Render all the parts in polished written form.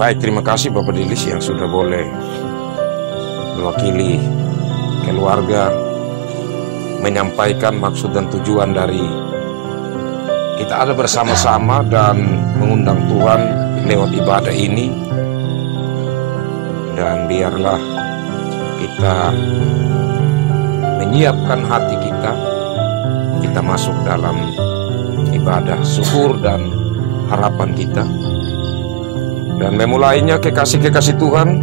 Baik, terima kasih Bapak Dilis yang sudah boleh mewakili keluarga menyampaikan maksud dan tujuan dari kita ada bersama-sama dan mengundang Tuhan lewat ibadah ini. Dan biarlah kita menyiapkan hati kita masuk dalam ibadah syukur dan harapan kita. Dan memulainya kekasih-kekasih Tuhan,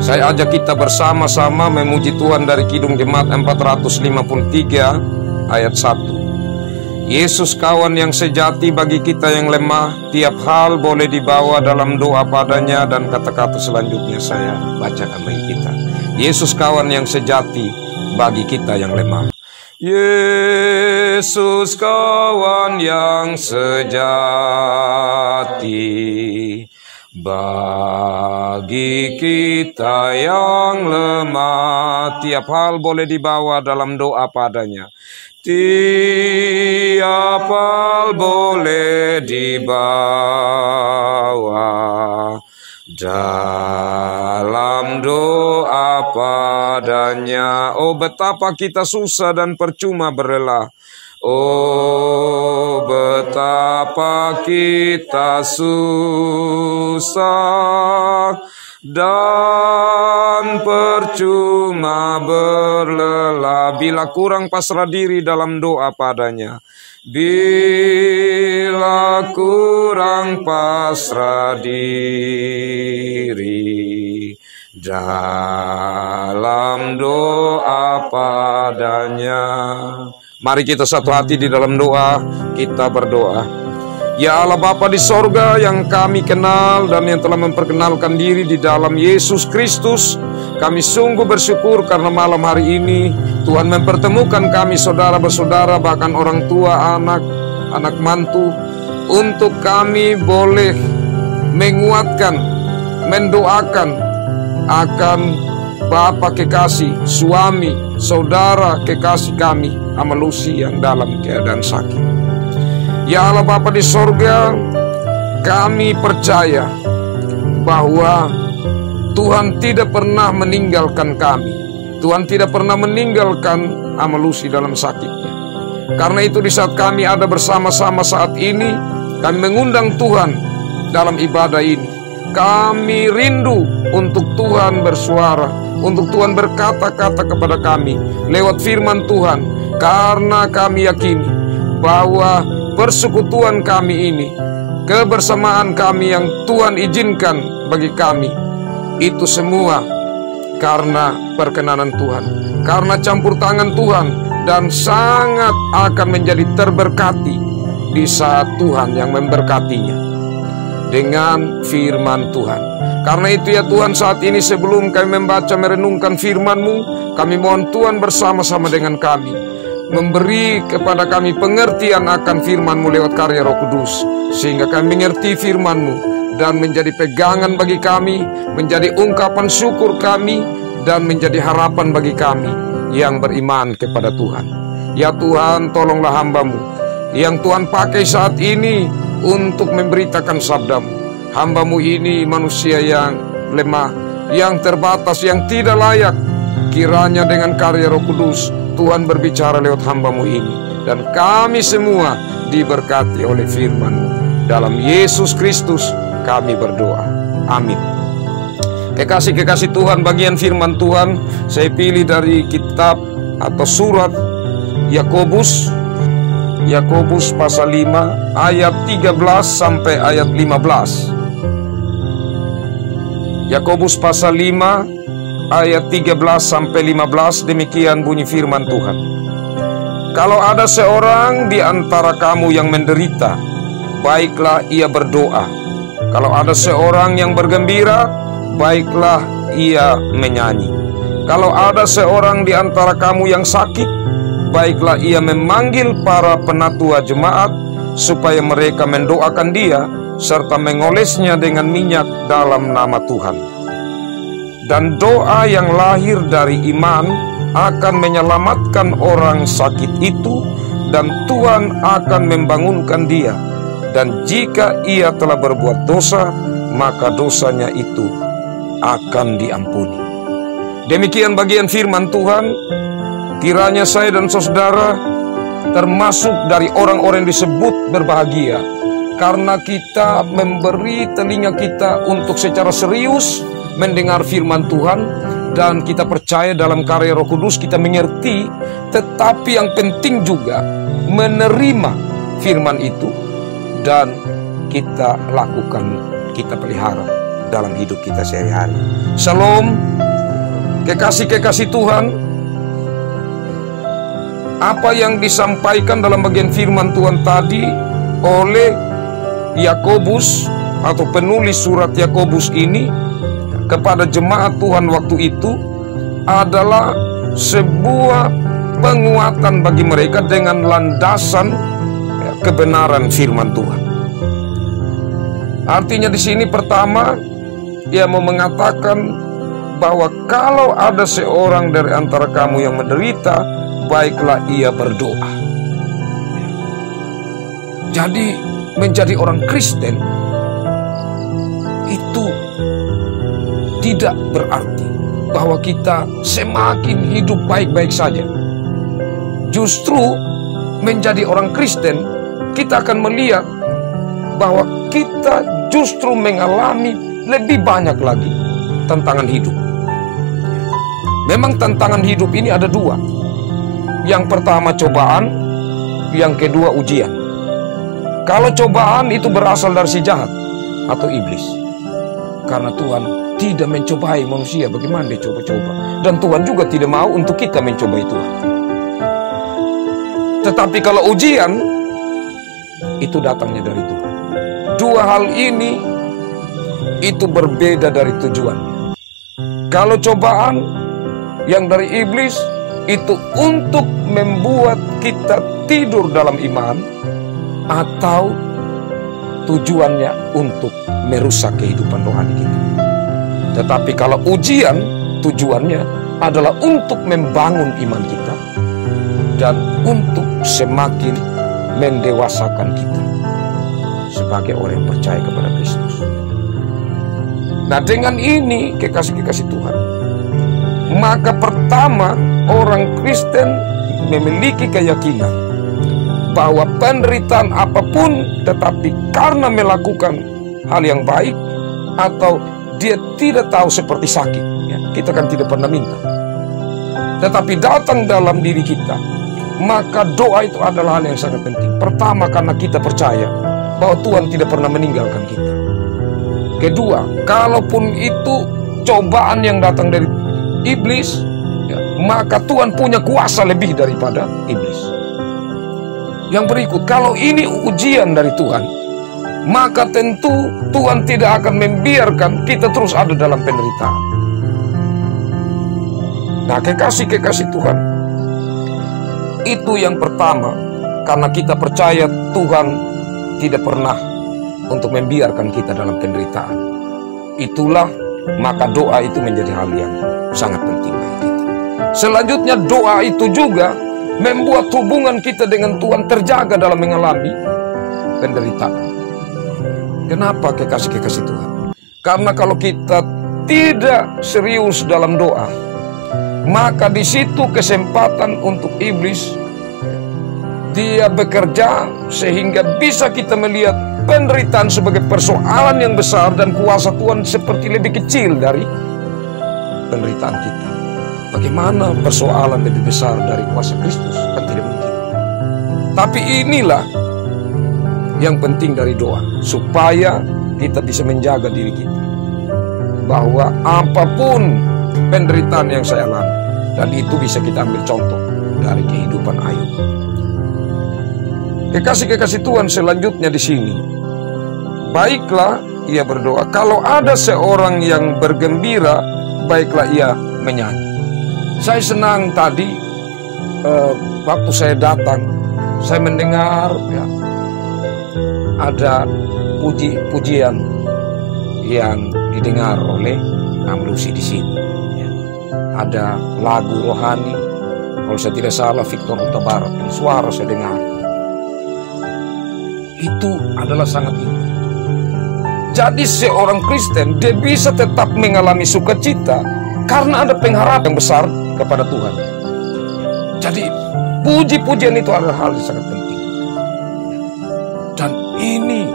saya ajak kita bersama-sama memuji Tuhan dari Kidung Jemaat 453 ayat 1. Yesus kawan yang sejati bagi kita yang lemah, tiap hal boleh dibawa dalam doa padanya. Dan kata-kata selanjutnya saya bacakan bagi kita. Yesus kawan yang sejati bagi kita yang lemah. Yesus kawan yang sejati bagi kita yang lemah, tiap hal boleh dibawa dalam doa padanya. Tiap hal boleh dibawa dalam doa padanya. Oh, betapa kita susah dan percuma berela. Oh, betapa kita susah dan percuma berlelah bila kurang pasrah diri dalam doa padanya. Bila kurang pasrah diri dalam doa padanya. Mari kita satu hati di dalam doa, kita berdoa. Ya Allah Bapa di sorga yang kami kenal dan yang telah memperkenalkan diri di dalam Yesus Kristus, kami sungguh bersyukur karena malam hari ini Tuhan mempertemukan kami saudara bersaudara, bahkan orang tua, anak mantu, untuk kami boleh menguatkan, mendoakan akan Bapa kekasih, suami, saudara kekasih kami, Amalusi yang dalam keadaan sakit. Ya Allah Bapa di sorga, kami percaya bahwa Tuhan tidak pernah meninggalkan kami. Tuhan tidak pernah meninggalkan Amalusi dalam sakitnya. Karena itu di saat kami ada bersama-sama saat ini, kami mengundang Tuhan dalam ibadah ini. Kami rindu untuk Tuhan bersuara, untuk Tuhan berkata-kata kepada kami lewat firman Tuhan. Karena kami yakini bahwa persekutuan kami ini, kebersamaan kami yang Tuhan izinkan bagi kami, itu semua karena perkenanan Tuhan, karena campur tangan Tuhan, dan sangat akan menjadi terberkati di saat Tuhan yang memberkatinya dengan firman Tuhan. Karena itu ya Tuhan, saat ini sebelum kami membaca merenungkan firman-Mu, kami mohon Tuhan bersama-sama dengan kami, memberi kepada kami pengertian akan firman-Mu lewat karya Roh Kudus, sehingga kami mengerti firman-Mu dan menjadi pegangan bagi kami, menjadi ungkapan syukur kami, dan menjadi harapan bagi kami yang beriman kepada Tuhan. Ya Tuhan, tolonglah hamba-Mu yang Tuhan pakai saat ini untuk memberitakan sabda-Mu. Hamba-Mu ini manusia yang lemah, yang terbatas, yang tidak layak. Kiranya dengan karya Roh Kudus Tuhan berbicara lewat hamba-Mu ini, dan kami semua diberkati oleh firman-Mu. Dalam Yesus Kristus kami berdoa. Amin. Kekasih-kekasih Tuhan, bagian firman Tuhan saya pilih dari kitab atau surat Yakobus pasal 5 ayat 13 sampai ayat 15. Yakobus pasal 5 ayat 13 sampai 15, demikian bunyi firman Tuhan. Kalau ada seorang di antara kamu yang menderita, baiklah ia berdoa. Kalau ada seorang yang bergembira, baiklah ia menyanyi. Kalau ada seorang di antara kamu yang sakit, baiklah ia memanggil para penatua jemaat, supaya mereka mendoakan dia, serta mengolesnya dengan minyak dalam nama Tuhan. Dan doa yang lahir dari iman akan menyelamatkan orang sakit itu, dan Tuhan akan membangunkan dia. Dan jika ia telah berbuat dosa, maka dosanya itu akan diampuni. Demikian bagian firman Tuhan. Kiranya saya dan saudara termasuk dari orang-orang yang disebut berbahagia, karena kita memberi telinga kita untuk secara serius mendengar firman Tuhan, dan kita percaya dalam karya Roh Kudus kita mengerti, tetapi yang penting juga menerima firman itu dan kita lakukan, kita pelihara dalam hidup kita sehari-hari. Shalom, kekasih-kekasih Tuhan. Apa yang disampaikan dalam bagian firman Tuhan tadi oleh Yakobus atau penulis surat Yakobus ini kepada jemaat Tuhan waktu itu adalah sebuah penguatan bagi mereka dengan landasan kebenaran firman Tuhan. Artinya di sini pertama dia mau mengatakan bahwa kalau ada seorang dari antara kamu yang menderita, baiklah ia berdoa. Jadi menjadi orang Kristen itu tidak berarti bahwa kita semakin hidup baik-baik saja. Justru menjadi orang Kristen, kita akan melihat bahwa kita justru mengalami lebih banyak lagi tantangan hidup. Memang tantangan hidup ini ada dua. Yang pertama cobaan, yang kedua ujian. Kalau cobaan itu berasal dari si jahat atau iblis. Karena Tuhan tidak mencobai manusia, bagaimana dia coba-coba. Dan Tuhan juga tidak mau untuk kita mencobai Tuhan. Tetapi kalau ujian, itu datangnya dari Tuhan. Dua hal ini, itu berbeda dari tujuannya. Kalau cobaan yang dari iblis, itu untuk membuat kita tidur dalam iman, atau tujuannya untuk merusak kehidupan rohani kita. Tetapi kalau ujian, tujuannya adalah untuk membangun iman kita dan untuk semakin mendewasakan kita sebagai orang yang percaya kepada Kristus. Nah, dengan ini kekasih-kekasih Tuhan, maka pertama orang Kristen memiliki keyakinan bahwa penderitaan apapun, tetapi karena melakukan hal yang baik atau dia tidak tahu seperti sakit, ya, kita kan tidak pernah minta, tetapi datang dalam diri kita, maka doa itu adalah hal yang sangat penting. Pertama, karena kita percaya bahwa Tuhan tidak pernah meninggalkan kita. Kedua, kalaupun itu cobaan yang datang dari iblis, ya, maka Tuhan punya kuasa lebih daripada iblis. Yang berikut, kalau ini ujian dari Tuhan, maka tentu Tuhan tidak akan membiarkan kita terus ada dalam penderitaan. Nah, kekasih-kekasih Tuhan, itu yang pertama, karena kita percaya Tuhan tidak pernah untuk membiarkan kita dalam penderitaan. Itulah, maka doa itu menjadi hal yang sangat penting bagi kita. Selanjutnya, doa itu juga membuat hubungan kita dengan Tuhan terjaga dalam mengalami penderitaan. Kenapa kekasih-kekasih Tuhan? Karena kalau kita tidak serius dalam doa, maka di situ kesempatan untuk iblis dia bekerja sehingga bisa kita melihat penderitaan sebagai persoalan yang besar dan kuasa Tuhan seperti lebih kecil dari penderitaan kita. Bagaimana persoalan lebih besar dari kuasa Kristus? Kan tidak mungkin. Tapi inilah yang penting dari doa, supaya kita bisa menjaga diri kita, bahwa apapun penderitaan yang saya alami, dan itu bisa kita ambil contoh dari kehidupan Ayub. Kekasih-kekasih Tuhan, selanjutnya di sini, baiklah ia berdoa. Kalau ada seorang yang bergembira, baiklah ia menyanyi. Saya senang tadi waktu saya datang, saya mendengar ya, ada pujian yang didengar oleh Amlusi di sini. Ya. Ada lagu rohani, kalau saya tidak salah Victor Huta Barat, suara saya dengar. Itu adalah sangat indah. Jadi seorang Kristen dia bisa tetap mengalami sukacita karena ada pengharapan yang besar kepada Tuhan. Jadi puji-pujian itu adalah hal yang sangat penting. Dan ini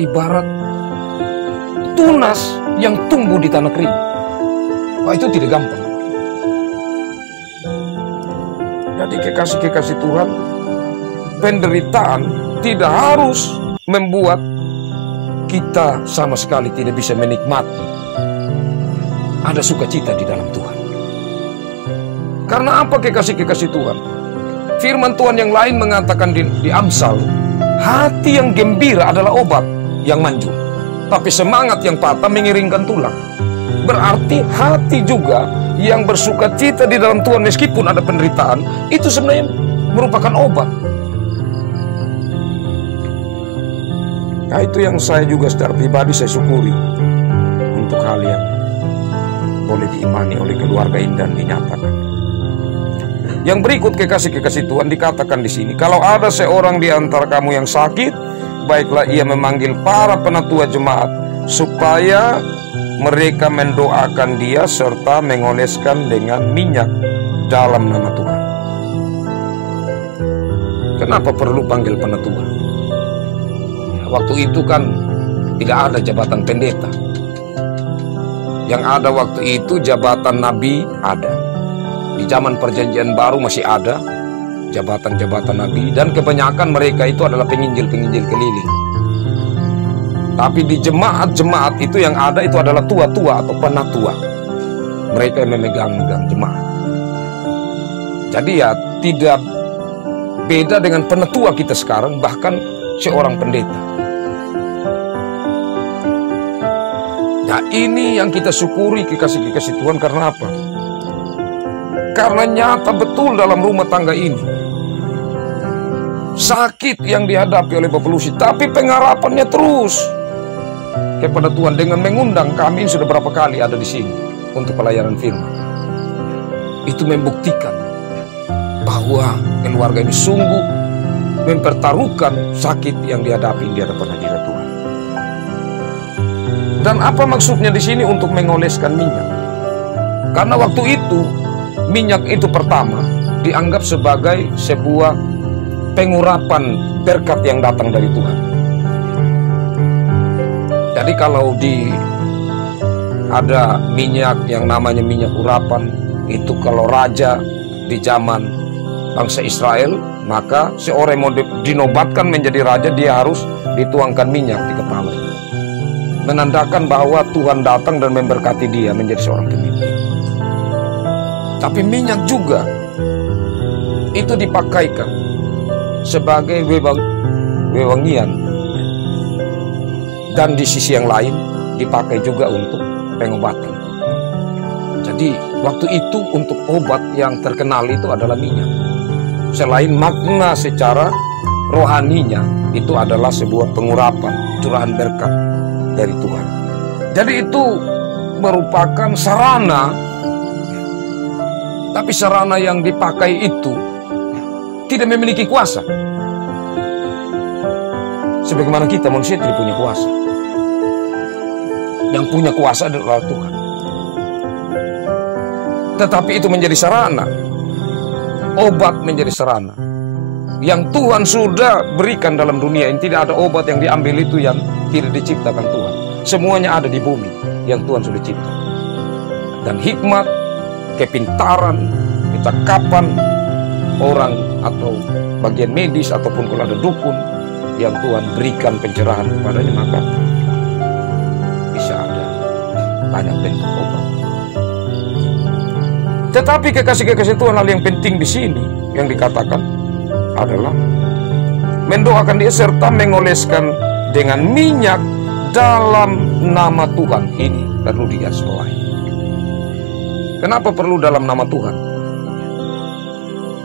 ibarat tunas yang tumbuh di tanah kering. Wah, itu tidak gampang. Jadi kekasih-kekasih Tuhan, penderitaan tidak harus membuat kita sama sekali tidak bisa menikmati ada sukacita di dalam Tuhan. Karena apa kekasih-kekasih Tuhan? Firman Tuhan yang lain mengatakan di Amsal, hati yang gembira adalah obat yang manjur, tapi semangat yang patah mengiringkan tulang. Berarti hati juga yang bersukacita di dalam Tuhan meskipun ada penderitaan, itu sebenarnya merupakan obat. Nah, itu yang saya juga secara pribadi saya syukuri untuk hal yang boleh diimani oleh keluarga ini dan dinyatakan. Yang berikut kekasih-kekasih Tuhan dikatakan di sini, kalau ada seorang di antara kamu yang sakit, baiklah ia memanggil para penatua jemaat supaya mereka mendoakan dia serta mengoleskan dengan minyak dalam nama Tuhan. Kenapa perlu panggil penatua? Waktu itu kan tidak ada jabatan pendeta. Yang ada waktu itu jabatan nabi ada. Di zaman perjanjian baru masih ada jabatan-jabatan nabi. Dan kebanyakan mereka itu adalah penginjil-penginjil keliling. Tapi di jemaat-jemaat itu yang ada itu adalah tua-tua atau penatua. Mereka yang memegang jemaat. Jadi ya tidak beda dengan penatua kita sekarang, bahkan seorang pendeta. Nah, ini yang kita syukuri kekasih-kekasih Tuhan. Karena apa? Karena nyata betul dalam rumah tangga ini sakit yang dihadapi oleh Bapak Lucy, tapi pengharapannya terus kepada Tuhan dengan mengundang kami. Sudah berapa kali ada di sini untuk pelayanan firman. Itu membuktikan bahwa keluarga ini sungguh mempertaruhkan sakit yang dihadapi di hadapan hadirat Tuhan. Dan apa maksudnya di sini untuk mengoleskan minyak? Karena waktu itu minyak itu pertama dianggap sebagai sebuah pengurapan berkat yang datang dari Tuhan. Jadi kalau ada minyak yang namanya minyak urapan, itu kalau raja di zaman bangsa Israel, maka seorang yang mau dinobatkan menjadi raja, dia harus dituangkan minyak di kepalanya, menandakan bahwa Tuhan datang dan memberkati dia menjadi seorang pemimpin. Tapi minyak juga itu dipakaikan sebagai wewangian, dan di sisi yang lain dipakai juga untuk pengobatan. Jadi waktu itu untuk obat yang terkenal itu adalah minyak. Selain makna secara rohaninya, itu adalah sebuah pengurapan, curahan berkat dari Tuhan. Jadi itu merupakan sarana, tapi sarana yang dipakai itu tidak memiliki kuasa. Sebagaimana kita manusia tidak punya kuasa. Yang punya kuasa adalah Tuhan. Tetapi itu menjadi sarana. Obat menjadi sarana yang Tuhan sudah berikan dalam dunia ini. Tidak ada obat yang diambil itu yang tidak diciptakan Tuhan. Semuanya ada di bumi yang Tuhan sudah cipta. Dan hikmat, kepintaran, kecakapan orang atau bagian medis ataupun kalau ada dukun yang Tuhan berikan pencerahan kepadanya, maka bisa ada banyak bentuk obat. Tetapi kekasih-kekasih Tuhan, hal yang penting di sini yang dikatakan adalah mendoakan dia serta mengoleskan dengan minyak dalam nama Tuhan. Ini perlu digarisbawahi. Kenapa perlu dalam nama Tuhan?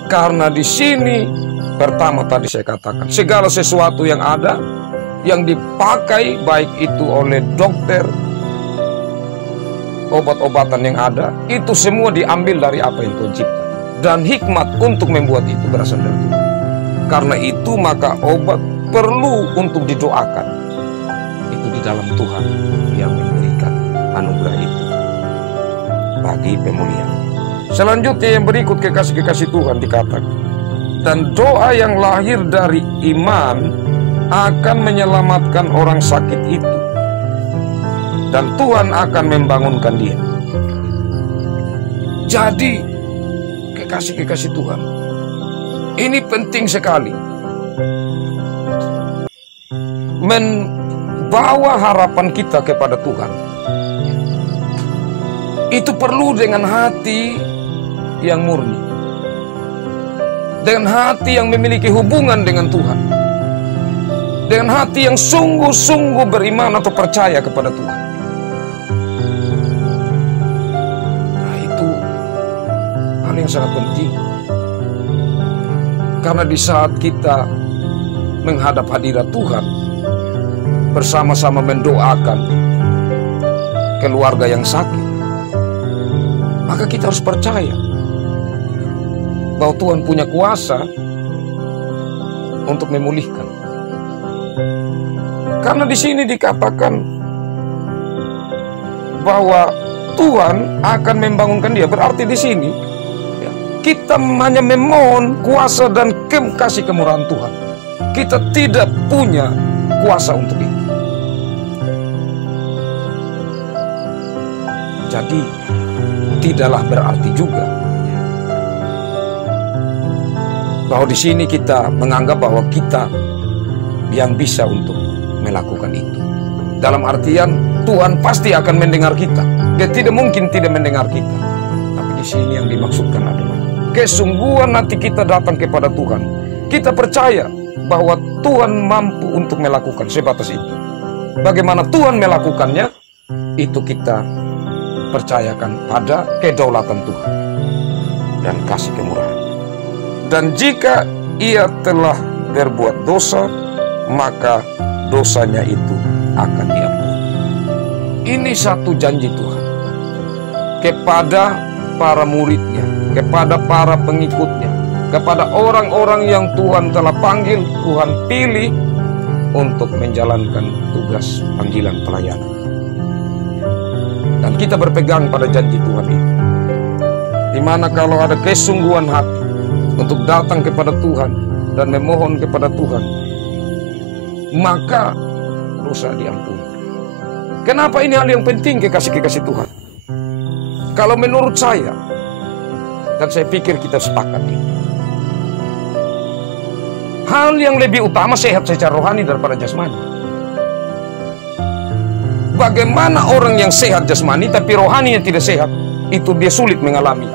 Karena di sini pertama tadi saya katakan, segala sesuatu yang ada yang dipakai baik itu oleh dokter, obat-obatan yang ada, itu semua diambil dari apa yang Tuhan cipta. Dan hikmat untuk membuat itu berasal dari Tuhan. Karena itu maka obat perlu untuk didoakan. di dalam Tuhan yang memberikan anugerah itu bagi pemulihan. Selanjutnya yang berikut kekasih-kekasih Tuhan dikatakan, dan doa yang lahir dari iman akan menyelamatkan orang sakit itu, dan Tuhan akan membangunkan dia. Jadi kekasih-kekasih Tuhan, ini penting sekali. Membawa harapan kita kepada Tuhan itu perlu dengan hati yang murni, dengan hati yang memiliki hubungan dengan Tuhan, dengan hati yang sungguh-sungguh beriman atau percaya kepada Tuhan. Nah, itu hal yang sangat penting. Karena di saat kita menghadap hadirat Tuhan, bersama-sama mendoakan keluarga yang sakit, maka kita harus percaya bahwa Tuhan punya kuasa untuk memulihkan. Karena di sini dikatakan bahwa Tuhan akan membangunkan dia. Berarti di sini kita hanya memohon kuasa dan kasih kemurahan Tuhan. Kita tidak punya kuasa untuk itu. Jadi tidaklah berarti juga bahwa di sini kita menganggap bahwa kita yang bisa untuk melakukan itu. Dalam artian Tuhan pasti akan mendengar kita. Dia tidak mungkin tidak mendengar kita. Tapi di sini yang dimaksudkan adalah kesungguhan hati kita datang kepada Tuhan. Kita percaya bahwa Tuhan mampu untuk melakukan sebatas itu. Bagaimana Tuhan melakukannya, itu kita percayakan pada kedaulatan Tuhan dan kasih kemurahan. Dan jika ia telah berbuat dosa, maka dosanya itu akan diampuni. Ini satu janji Tuhan kepada para muridnya, kepada para pengikutnya, kepada orang-orang yang Tuhan telah panggil, Tuhan pilih untuk menjalankan tugas panggilan pelayanan. Dan kita berpegang pada janji Tuhan itu, dimana kalau ada kesungguhan hati untuk datang kepada Tuhan dan memohon kepada Tuhan, maka dosa diampuni. Kenapa ini hal yang penting, kekasih-kekasih Tuhan? Kalau menurut saya, dan saya pikir kita sepakat ini, hal yang lebih utama sehat secara rohani daripada jasmani. Bagaimana orang yang sehat jasmani tapi rohaninya tidak sehat, itu dia sulit mengalami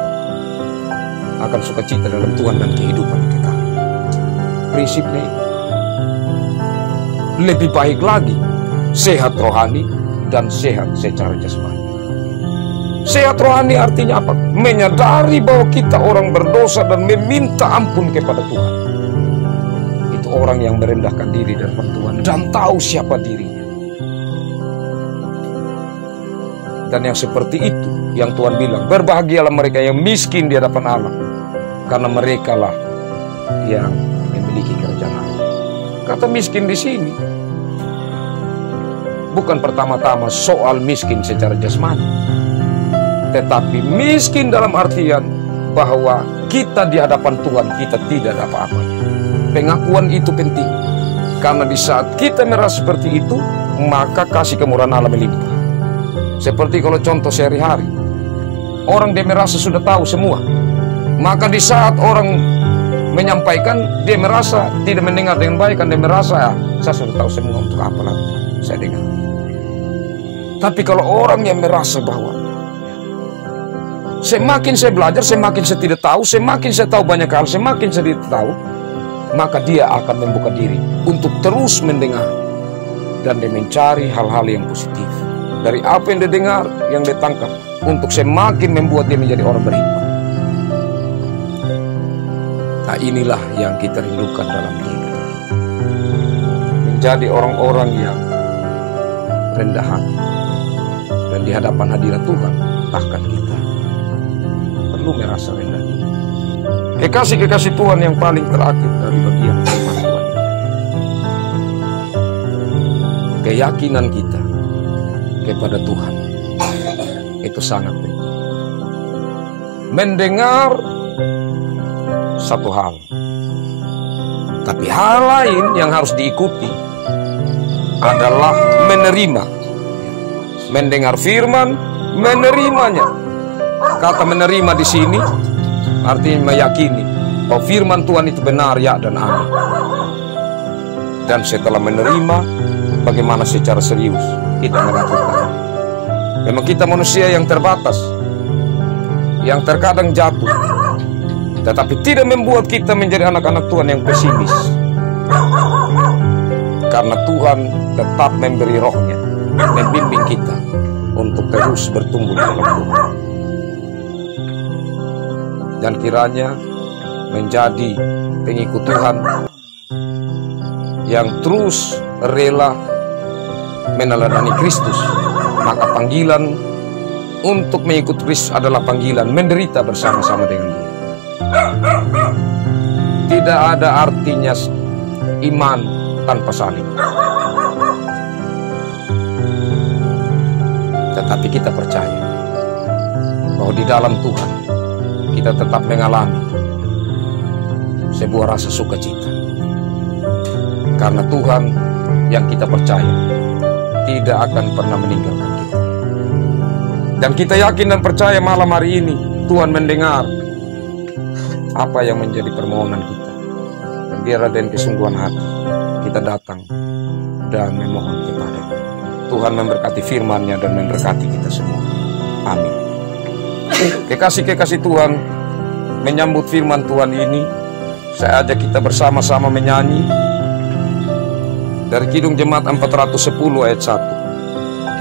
akan sukacita dalam Tuhan dan kehidupan kekal. Prinsipnya lebih baik lagi sehat rohani dan sehat secara jasmani. Sehat rohani artinya apa? Menyadari bahwa kita orang berdosa dan meminta ampun kepada Tuhan. Itu orang yang merendahkan diri di hadapan Tuhan dan tahu siapa dirinya. Dan yang seperti itu yang Tuhan bilang, berbahagialah mereka yang miskin di hadapan Allah, karena merekalah yang memiliki kerajaan Allah. Kata miskin di sini bukan pertama-tama soal miskin secara jasmani, tetapi miskin dalam artian bahwa kita di hadapan Tuhan kita tidak ada apa-apanya. Pengakuan itu penting, karena di saat kita merasa seperti itu, maka kasih kemurahan Allah melimpah. Seperti kalau contoh sehari-hari, orang dia merasa sudah tahu semua, maka di saat orang menyampaikan, dia merasa tidak mendengar dengan baik, kan dia merasa saya sudah tahu semua, untuk apa lagi saya dengar. Tapi kalau orang yang merasa bahwa semakin saya belajar, semakin saya tidak tahu, semakin saya tahu banyak hal, semakin saya tidak tahu, maka dia akan membuka diri untuk terus mendengar dan dia mencari hal-hal yang positif dari apa yang dia dengar, yang dia tangkap, untuk semakin membuat dia menjadi orang beriman. Nah, inilah yang kita rindukan dalam hidup, menjadi orang-orang yang rendah hati, dan di hadapan hadirat Tuhan bahkan kita perlu merasa rendah diri. Kekasih-kekasih Tuhan yang paling terakhir dari bagian firman Tuhan, keyakinan kita kepada Tuhan itu sangat penting. Mendengar satu hal, tapi hal lain yang harus diikuti adalah menerima. Mendengar firman, menerimanya. Kata menerima di sini artinya meyakini bahwa firman Tuhan itu benar, ya dan amin. Dan setelah menerima, bagaimana secara serius kita melakukan. Memang kita manusia yang terbatas, yang terkadang jatuh, tetapi tidak membuat kita menjadi anak-anak Tuhan yang pesimis. Karena Tuhan tetap memberi rohnya, membimbing kita untuk terus bertumbuh dalam Tuhan. Dan kiranya menjadi pengikut Tuhan yang terus rela meneladani Kristus. Maka panggilan untuk mengikut Kristus adalah panggilan menderita bersama-sama dengan Dia. Tidak ada artinya iman tanpa salib. Tetapi kita percaya bahwa di dalam Tuhan kita tetap mengalami sebuah rasa sukacita. Karena Tuhan yang kita percaya tidak akan pernah meninggalkan kita. Dan kita yakin dan percaya malam hari ini Tuhan mendengar apa yang menjadi permohonan kita. Dan biarlah dengan kesungguhan hati kita datang dan memohon kepada-Nya. Tuhan memberkati firman-Nya dan memberkati kita semua. Amin. Kekasih-kekasih Tuhan, menyambut firman Tuhan ini, saya ajak kita bersama-sama menyanyi dari Kidung Jemaat 410 ayat 1.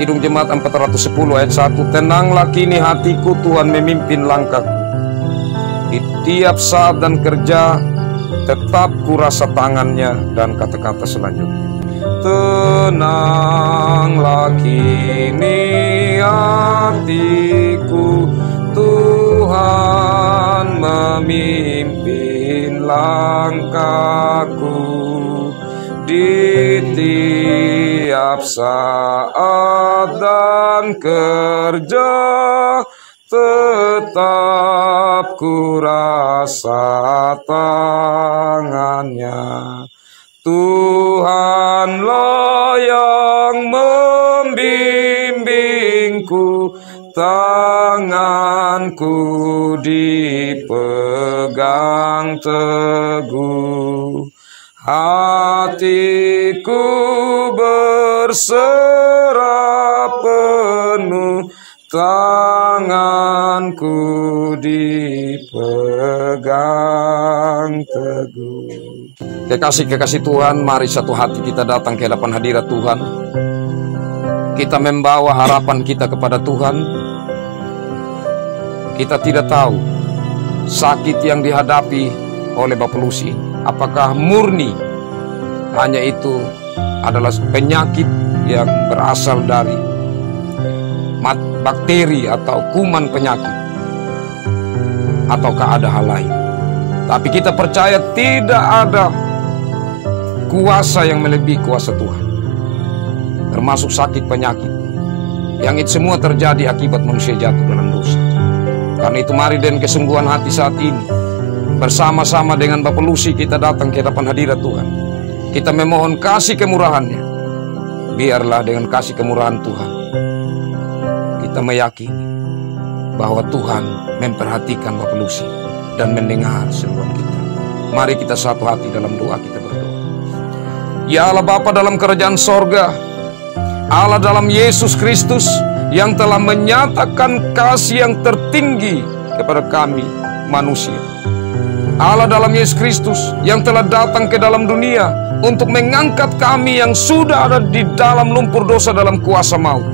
Kidung Jemaat 410 ayat 1. Tenanglah kini hatiku, Tuhan memimpin langkahku. Di tiap saat dan kerja tetap kurasa tangan-Nya. Dan kata-kata selanjutnya. Tenanglah kini hatiku, Tuhan memimpin langkahku. Di tiap saat dan kerja tetap kurasa tangan-Nya. Tuhanlah yang membimbingku, tanganku dipegang teguh. Hatiku berserah penuh, tanganku dipegang teguh. Kekasih-kekasih Tuhan, mari satu hati kita datang ke hadapan hadirat Tuhan. Kita membawa harapan kita kepada Tuhan. Kita tidak tahu sakit yang dihadapi oleh Bapak Lucy apakah murni hanya itu adalah penyakit yang berasal dari bakteri atau kuman penyakit, ataukah ada hal lain. Tapi kita percaya tidak ada kuasa yang melebihi kuasa Tuhan, termasuk sakit penyakit. Yang itu semua terjadi akibat manusia jatuh dalam dosa. Karena itu mari dengan kesungguhan hati saat ini, bersama-sama dengan Bapak Lucy kita datang ke hadapan hadirat Tuhan. Kita memohon kasih kemurahan-Nya. Biarlah dengan kasih kemurahan Tuhan kita meyakini bahwa Tuhan memperhatikan Bapak Lucy dan mendengar seruan kita. Mari kita satu hati dalam doa kita berdoa. Ya Allah Bapa dalam kerajaan sorga, Allah dalam Yesus Kristus yang telah menyatakan kasih yang tertinggi kepada kami manusia. Allah dalam Yesus Kristus yang telah datang ke dalam dunia untuk mengangkat kami yang sudah ada di dalam lumpur dosa dalam kuasa maut,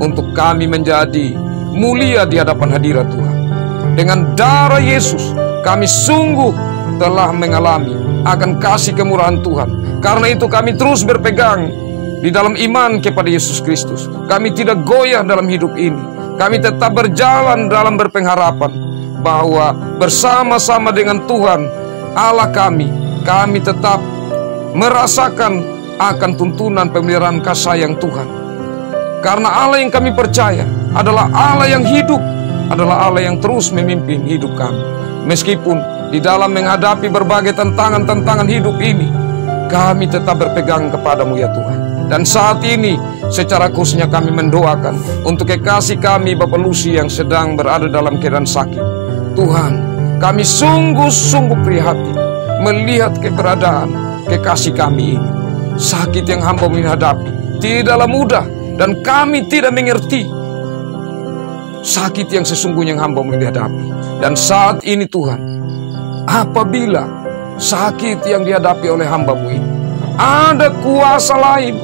untuk kami menjadi mulia di hadapan hadirat Tuhan. Dengan darah Yesus kami sungguh telah mengalami akan kasih kemurahan Tuhan. Karena itu kami terus berpegang di dalam iman kepada Yesus Kristus. Kami tidak goyah dalam hidup ini. Kami tetap berjalan dalam berpengharapan bahwa bersama-sama dengan Tuhan Allah kami tetap merasakan akan tuntunan pemeliharaan kasih sayang Tuhan. Karena Allah yang kami percaya adalah Allah yang hidup, adalah Allah yang terus memimpin hidup kami. Meskipun di dalam menghadapi berbagai tantangan-tantangan hidup ini, kami tetap berpegang kepadamu ya Tuhan. Dan saat ini secara khususnya kami mendoakan untuk kekasih kami Bapak Lucy yang sedang berada dalam keadaan sakit. Tuhan, kami sungguh-sungguh prihatin melihat keberadaan kekasih kami ini. Sakit yang hamba menghadapi tidaklah mudah, dan kami tidak mengerti sakit yang sesungguhnya yang hamba menghadapi. Dan saat ini Tuhan, apabila sakit yang dihadapi oleh hamba-Mu ini, ada kuasa lain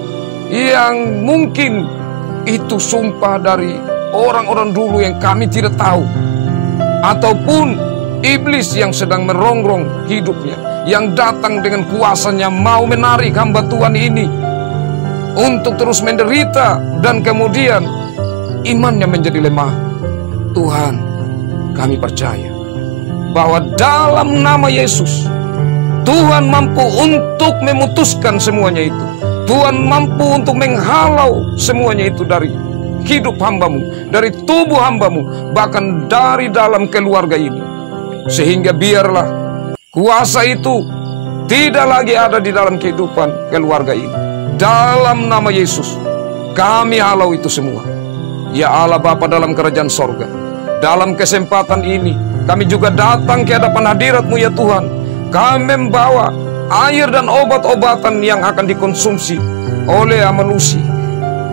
yang mungkin itu sumpah dari orang-orang dulu yang kami tidak tahu, ataupun iblis yang sedang merongrong hidupnya, yang datang dengan kuasanya mau menarik hamba Tuhan ini untuk terus menderita dan kemudian imannya menjadi lemah. Tuhan, kami percaya bahwa dalam nama Yesus, Tuhan mampu untuk memutuskan semuanya itu. Tuhan mampu untuk menghalau semuanya itu dari hidup hamba-Mu, dari tubuh hamba-Mu, bahkan dari dalam keluarga ini. Sehingga biarlah kuasa itu tidak lagi ada di dalam kehidupan keluarga ini. Dalam nama Yesus, kami halau itu semua. Ya Allah Bapa dalam kerajaan sorga, dalam kesempatan ini kami juga datang ke hadapan hadirat-Mu ya Tuhan. Kami membawa air dan obat-obatan yang akan dikonsumsi oleh Lucy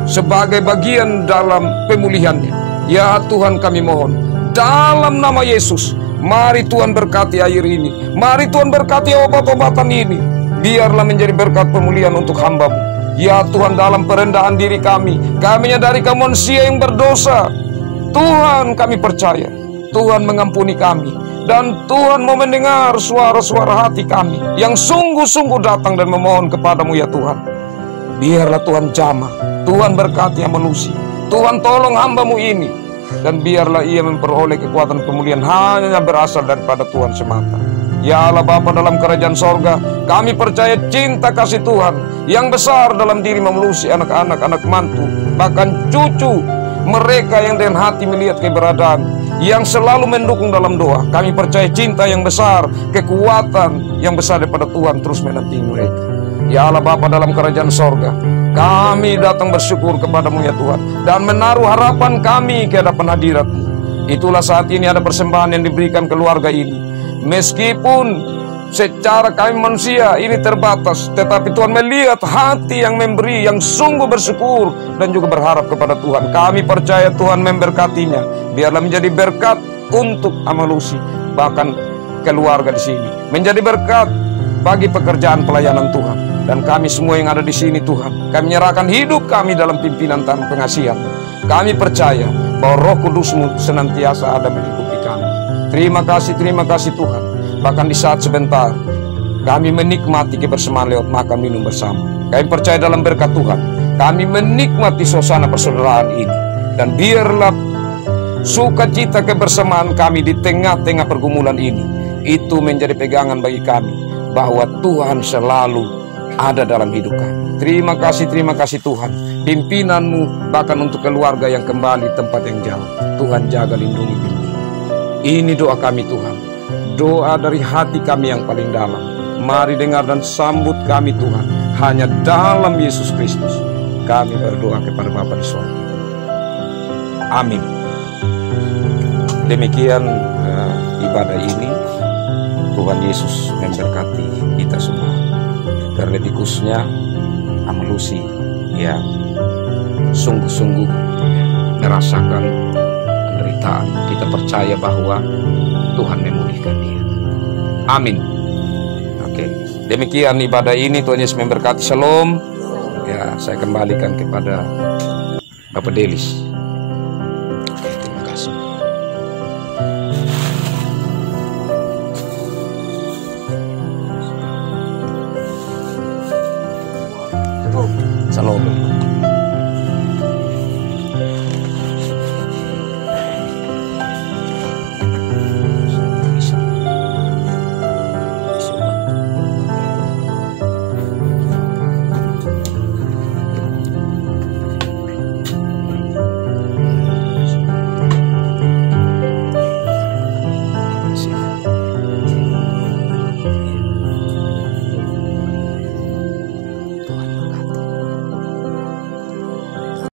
sebagai bagian dalam pemulihannya. Ya Tuhan, kami mohon dalam nama Yesus, mari Tuhan berkati air ini, mari Tuhan berkati obat-obatan ini. Biarlah menjadi berkat pemulihan untuk hamba-Mu. Ya Tuhan, dalam perendahan diri kami menyadari kami manusia yang berdosa. Tuhan, kami percaya Tuhan mengampuni kami, dan Tuhan mau mendengar suara-suara hati kami yang sungguh-sungguh datang dan memohon kepadamu ya Tuhan. Biarlah Tuhan jamah, Tuhan berkati Lucy, Tuhan tolong hamba-Mu ini, dan biarlah ia memperoleh kekuatan pemulihan hanya berasal daripada Tuhan semata. Ya Allah Bapa dalam kerajaan sorga, kami percaya cinta kasih Tuhan yang besar dalam diri Lucy, anak-anak, anak mantu, bahkan cucu mereka yang dengan hati melihat keberadaan, yang selalu mendukung dalam doa. Kami percaya cinta yang besar, kekuatan yang besar daripada Tuhan terus menanti mereka. Ya Allah Bapa dalam kerajaan sorga, kami datang bersyukur kepadamu ya Tuhan, dan menaruh harapan kami ke hadapan hadirat-Mu. Itulah saat ini ada persembahan yang diberikan keluarga ini. Meskipun secara kami manusia ini terbatas, tetapi Tuhan melihat hati yang memberi, yang sungguh bersyukur dan juga berharap kepada Tuhan. Kami percaya Tuhan memberkatinya. Biarlah menjadi berkat untuk Lucy, bahkan keluarga di sini. Menjadi berkat bagi pekerjaan pelayanan Tuhan. Dan kami semua yang ada di sini Tuhan, kami menyerahkan hidup kami dalam pimpinan dan pengasihan. Kami percaya bahwa Roh Kudus-Mu senantiasa ada melingkupi kami. Terima kasih Tuhan. Bahkan di saat sebentar kami menikmati kebersamaan lewat makan minum bersama. Kami percaya dalam berkat Tuhan, kami menikmati suasana persaudaraan ini. Dan biarlah sukacita kebersamaan kami di tengah-tengah pergumulan ini, itu menjadi pegangan bagi kami bahwa Tuhan selalu ada dalam hidup kami. Terima kasih Tuhan. Pimpinan-Mu bahkan untuk keluarga yang kembali tempat yang jauh, Tuhan jaga, lindungi, bimbing. Ini doa kami Tuhan, doa dari hati kami yang paling dalam. Mari dengar dan sambut kami Tuhan. Hanya dalam Yesus Kristus kami berdoa kepada Bapa di surga. Amin. Demikian ibadah ini. Tuhan Yesus memberkati kita semua. Terlebih khususnya Lucy yang sungguh-sungguh merasakan penderitaan. Kita percaya bahwa Tuhan memulihkan dia. Amin. Oke, demikian ibadah ini. Tuhan Yesus memberkati. Shalom. Ya, saya kembalikan kepada Bapak Delis.